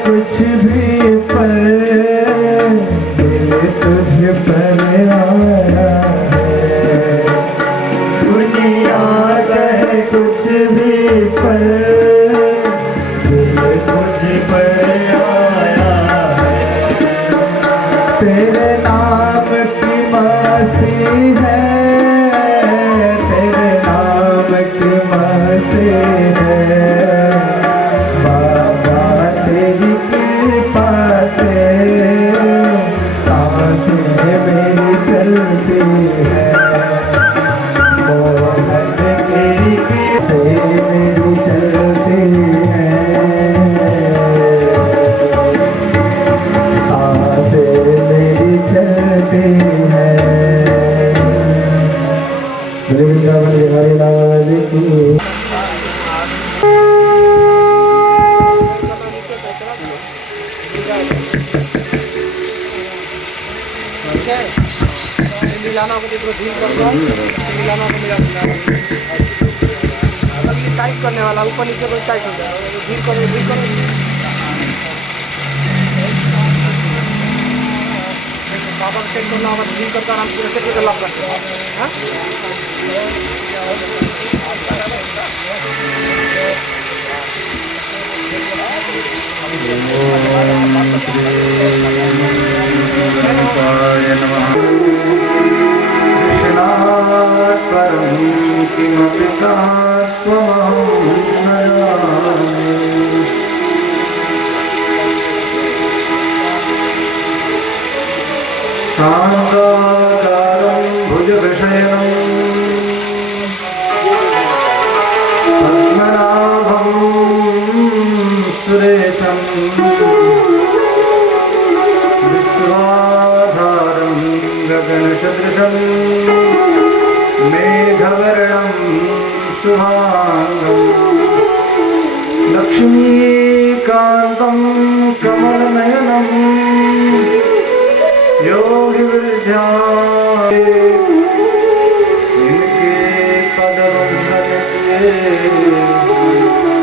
कुछ भी पर दिल तुझ पर आया है। दुनिया कहे कुछ भी पर दिल तुझ पर आया है। तेरे नाम की मस्ती है, तेरे नाम की मस्ती है। मेरी चलती है मोहन तेरी मेरी चलती है। सांसें मेरी चलती है। वृंदावन बिहारी लाल की। मिलाना को देखो ढील कर दो, मिलाना को मिलाना ये टाइट करने वाला ऊपर नीचे को टाइट हो जाएगा। ढील करो पापा सेट करना होगा। ढील करके आराम से सेट करके लॉक करते शांताकारं भुजगशयनं पद्मनाभं सुरेशं विश्वाधारं गगनसदृशं मेघवर्णं शुभांगं लक्ष्मीकान्तं कमलनयनं योगी विद्याए इनके पदबंधन के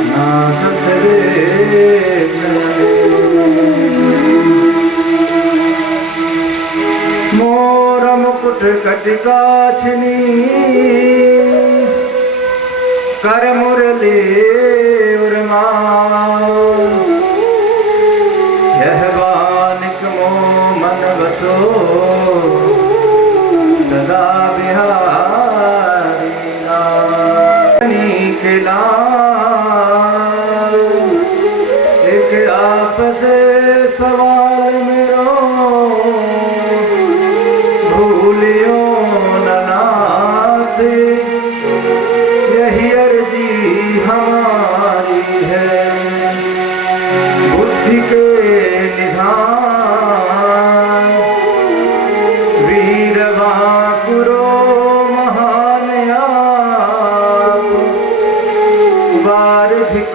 नाथ तेरे मोर मुकुट कटिकाछिनी कर मुरली उर्मा यह बानिक मोह मन बसो सदा बिहारी के लाल। एक आपसे सवाल मेरो भूलियो न नाथ, यही अर्जी हमारी है बुद्धि के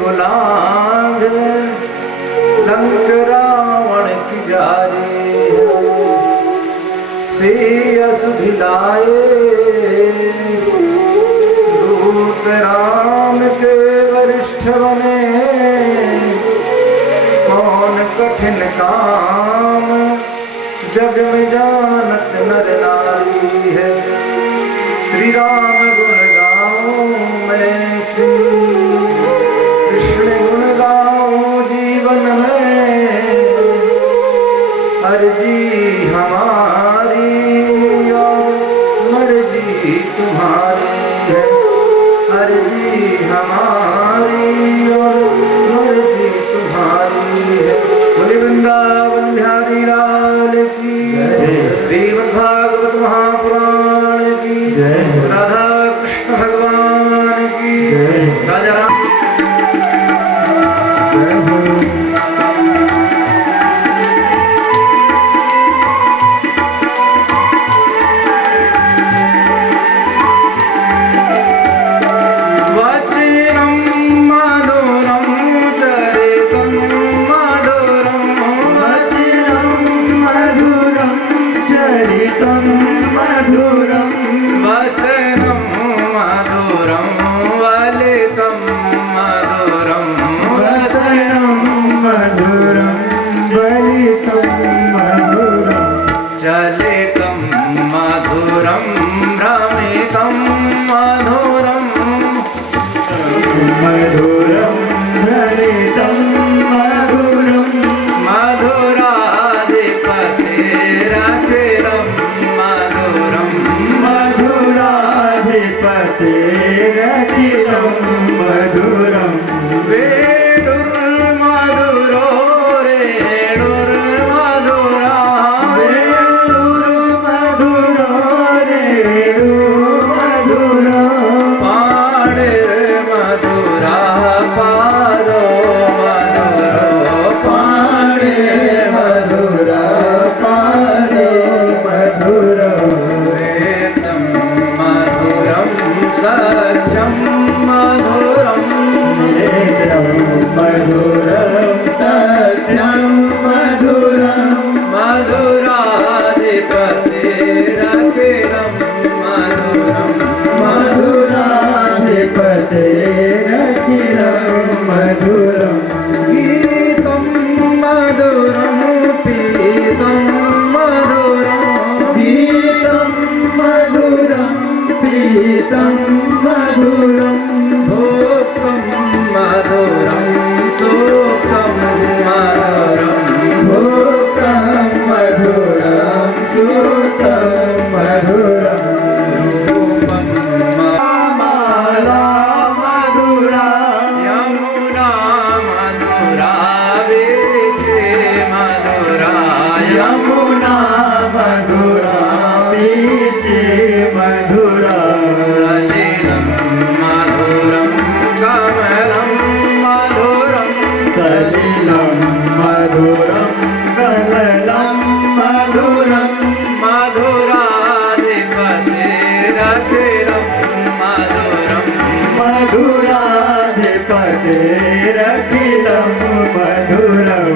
कुलांग लंक रावण की जारी श्रेयस भिलाए दूत राम के वरिष्ठ बने। कौन कठिन काम जग में जानत नर नारी है। श्री राम गुण गाऊं मैं अर्जी हमारी और मर्जी तुम्हारी है। अर्जी हमारी और मर्जी तुम्हारी है। बोले वृंदावन बिहारी लाल की श्रीमद् भागवत महापुराण की राधा कृष्ण भगवान की राजा राम। चरितम् मधुरं वसनं मधुरं वलितं मधुरं वसनं मधुरं वलितं मधुरं चलितं मधुरं भ्रमितं मधुरं मधुरं भ्रमितं मधुरं मधुराधिपतिरखिलं मधुरं मधुराधिपतिरखिलं मधुरं वेणुर्मधुरो रेणुर्मधुरा वेणुर्मधुरो रेणुर्मधुरो पाणिर्मधुरा पादो मधुरो पाणिर्मधुरा पादो मधुरो वेदं मधुरं सत्यं मधुरं नेत्रं मधुरं सत्यं मधुरं मधुराधिपतिरखिलं मधुरं मधुराधिपतिरखिलं मधुरं गीतं मधुरं पीतं मधुरं गीतं मधुरं पीतं मधुरं भोक्तं मधुरं सुखं मधुरं भोक्तं मधुरं सुखं मधुरं रूपं माला मधुरा यमुना मधुरा वीचे मधुरा यमुना मधुरा बीचे मधुरा सलिलं मधुरं कमलं मधुरं सलिलं मधुरं कमलं मधुरं मधुराधिपतिरखिलं मधुरं मधुराधिपतिरखिलं मधुरं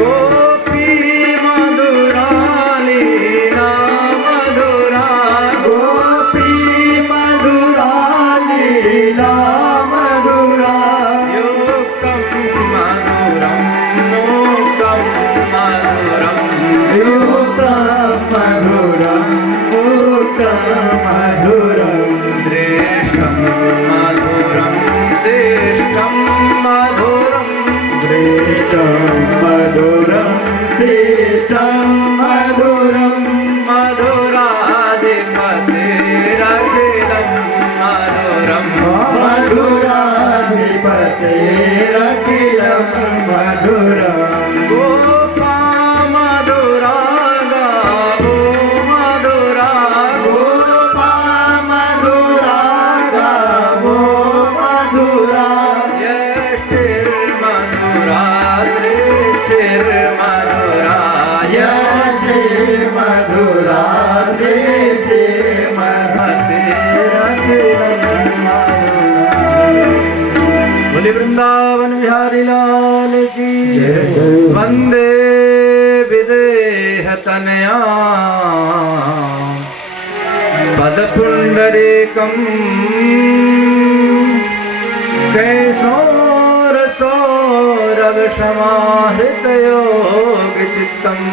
गोपी मधुरा लीला मधुरा गोपी मधुरा लीला मधुरा युक्तं मधुरं मुक्तं मधुरं युक्तं मधुरं मुक्तं मधुरं दृष्टं मधुरं श्रेष्ठं मधुरं दृष्टं मधुरं श्रेष्ठं मधुरं मधुराधिपतिरखिलं मधुरं मधुराधिपतिरखिलं मधुरं गोपा मधुरा गावो मधुरा गोपा मधुरा गावो मधुरा यष्टिर्मधुरा श्रेष्ठिर्मधुरा यश्चिर्मधुरा बोले वृंदावन बिहारी लाल की जय। वंदे विदेह तनया पदपुंडरीकं कैशोरसौरभसमाहृतयोगचित्तम्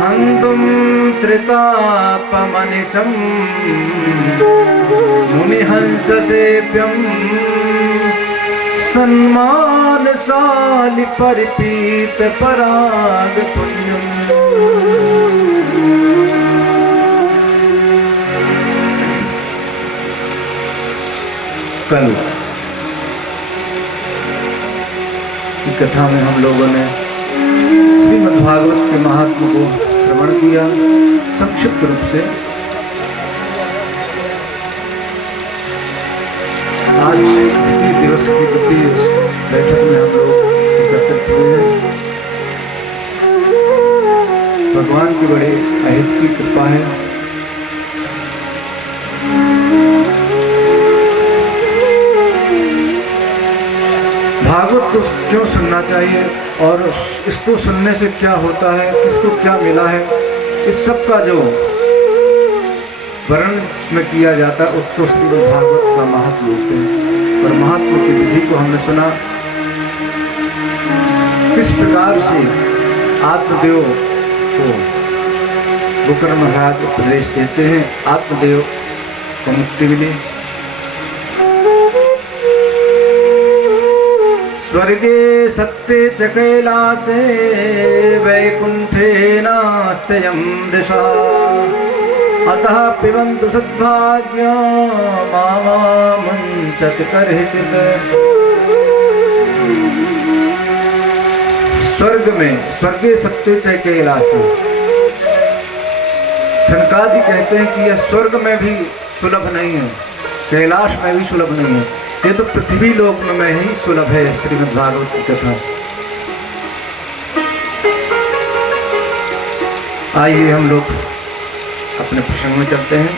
हन्तुं त्रितापमनिशम् मुनिहंससेव्यं सन्मानशालि परिपीत पराग पुण्यम् कल की कथा में हम लोगों ने श्रीमद् भागवत के महात्म को श्रवण किया संक्षिप्त रूप से। आज द्वितीय दिवस की द्वितीय बैठक में हम लोग एकत्रित हुए हैं। भगवान की बड़ी अहित की कृपा है। भागवत को क्यों सुनना चाहिए और इसको सुनने से क्या होता है, किसको क्या मिला है, इस सब का जो वर्णन में किया जाता है उसको श्रीमद् भागवत का महत्व होते हैं। और महत्व की विधि को हमने सुना, किस प्रकार से आत्मदेव को गोकर्ण महाराज उपदेश देते हैं, आत्मदेव को मुक्ति मिली। स्वर्गे सत्ते च कैलासे वैकुंठे नास्त्ययं दिशा अतः पिबन्तु सद्भाग्या मामुञ्चति कर्हिचित्। स्वर्ग में, स्वर्गे सत्ते च कैलासे, सनकादि कहते हैं कि यह स्वर्ग में भी सुलभ नहीं है, कैलाश में भी सुलभ नहीं है, ये तो पृथ्वी लोक में ही सुलभ है। श्रीमद् भागवत की कथा। आइए हम लोग अपने प्रसंग में चलते हैं।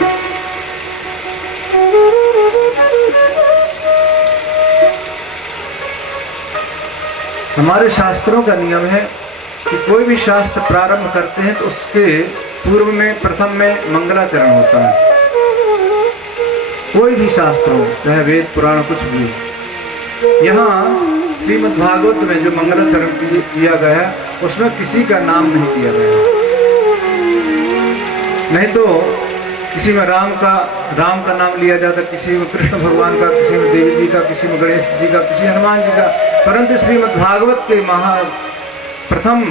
हमारे शास्त्रों का नियम है कि कोई भी शास्त्र प्रारंभ करते हैं तो उसके पूर्व में प्रथम में मंगलाचरण होता है। कोई भी शास्त्र हो, चाहे वेद पुराण कुछ भी। यहाँ श्रीमद् भागवत में जो मंगलाचरण किया गया है उसमें किसी का नाम नहीं किया गया। नहीं तो किसी में राम का नाम लिया जाता, किसी में कृष्ण भगवान का, किसी में देवी जी का, किसी में गणेश जी का, किसी हनुमान जी का। परंतु श्रीमद् भागवत के प्रथम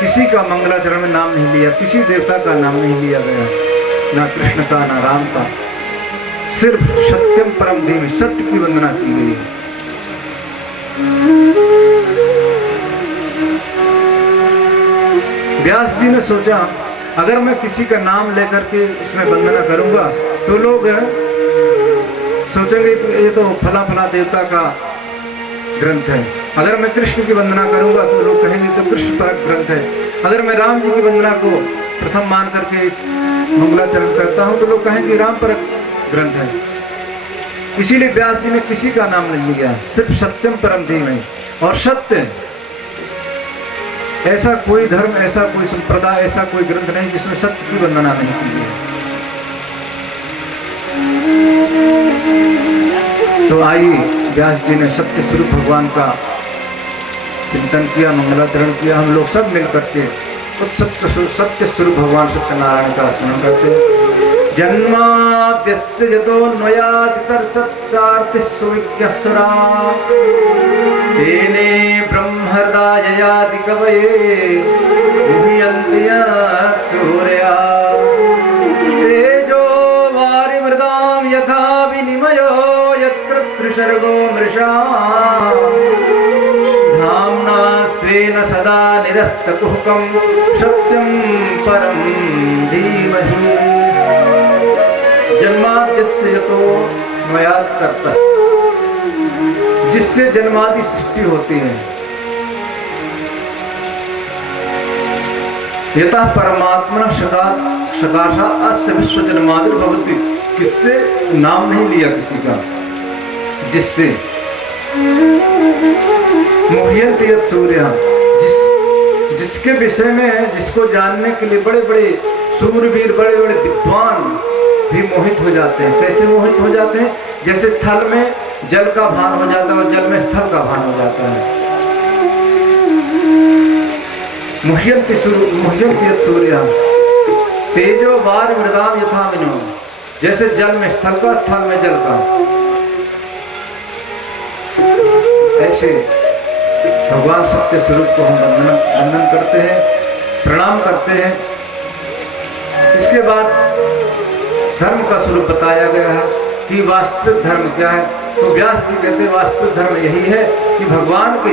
किसी का मंगलाचरण में नाम नहीं लिया, किसी देवता का नाम नहीं लिया गया, ना कृष्ण का ना राम का। सिर्फ सत्यम परम धीमहि, सत्य की वंदना की गई है। व्यास जी ने सोचा अगर मैं किसी का नाम लेकर के इसमें वंदना करूंगा तो लोग सोचेंगे कि ये तो फला फला देवता का ग्रंथ है। अगर मैं कृष्ण की वंदना करूंगा तो लोग कहेंगे तो कृष्ण पर ग्रंथ है। अगर मैं राम जी की वंदना को प्रथम मान करके मंगलाचरण करता हूं तो लोग कहेंगे राम पर ग्रंथ है। इसीलिए व्यास जी ने किसी का नाम नहीं लिया, सिर्फ सत्यम परम धीमहि। और सत्य, ऐसा कोई धर्म, ऐसा कोई संप्रदाय, ऐसा कोई ग्रंथ नहीं जिसमें सत्य की वंदना नहीं की है। तो आइए, व्यास जी ने सत्य स्वरूप भगवान का चिंतन किया, मंगलाचरण किया। हम लोग सब मिलकर के सत्य स्वरूप भगवान सत्यनारायण का स्मरण करते हैं। जन्माद्यस्य यतोऽन्वयादितरसत्यार्तिस्सुविज्ञस्वरा तेने ब्रह्महृदाययादि कवये मुह्यन्ति सूर्या तेजो वारिमृदां यथा विनिमयो यत्कृत्रिसर्गो मृषा धाम्ना स्वेन सदा निरस्तकुहकं सत्यं परं धीमहि। जन्माद्यस्य यतोऽन्वयात्, जिससे जन्मादि सृष्टि होती है। यतः परमात्मा सकाशा अस्य विश्व जन्मादिर्भवति, किससे नाम नहीं लिया किसी का, जिससे मुह्यन्ति यत् सूर्यः, जिसके विषय में, जिसको जानने के लिए बड़े बड़े सूरवीर, बड़े बड़े विद्वान भी मोहित हो जाते हैं। कैसे मोहित हो जाते हैं? जैसे थल में जल का भान हो जाता है और जल में स्थल का भान हो जाता है। मुह्यन्ति यत् सूर्यः तेजो वारिमृदां यथा विनिमयो, जैसे जल में स्थल का, स्थल में जल का। ऐसे भगवान सत्य स्वरूप को हम वंदन करते हैं, प्रणाम करते हैं। इसके बाद धर्म का स्वरूप बताया गया है कि वास्तविक धर्म क्या है। तो व्यास जी कहते हैं वास्तविक धर्म यही है कि भगवान के